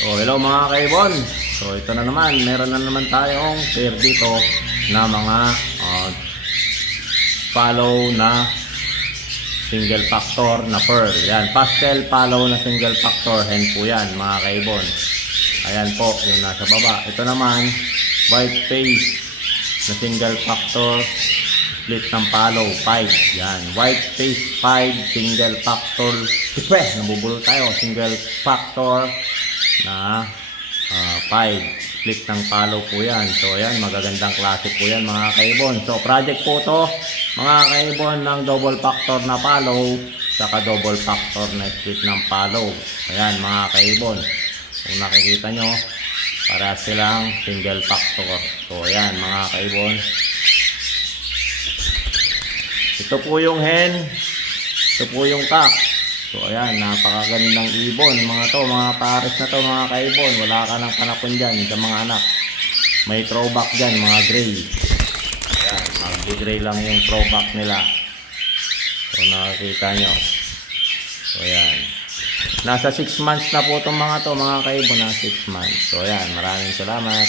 So hello mga kaibon. So ito na naman, meron na naman tayong pair dito na mga follow na single factor na pearl. Yan, pastel follow na single factor hen po yan mga kaibon. Ayan po, yung nasa baba. Ito naman, white face na single factor split ng follow 5. Yan, white face 5 single factor. Nabubulol tayo, single factor na 5 split ng follow po yan. So yan, magagandang klase po yan mga kaibon. So project po to mga kaibon ng double factor na follow saka double factor na split ng follow. Ayan mga kaibon, kung nakikita nyo, para silang single factor. So ayan mga kaibon, ito po yung hen, ito po yung cock. So ayan, napakagandang ibon mga to, mga pares na to mga kaibon. Wala ka ng panapon dyan sa mga anak. May throwback dyan mga gray. Ayan, mag-gray lang yung throwback nila. So nakikita nyo. So ayan, nasa 6 months na po itong mga to mga kaibon, na 6 months. So ayan, maraming salamat.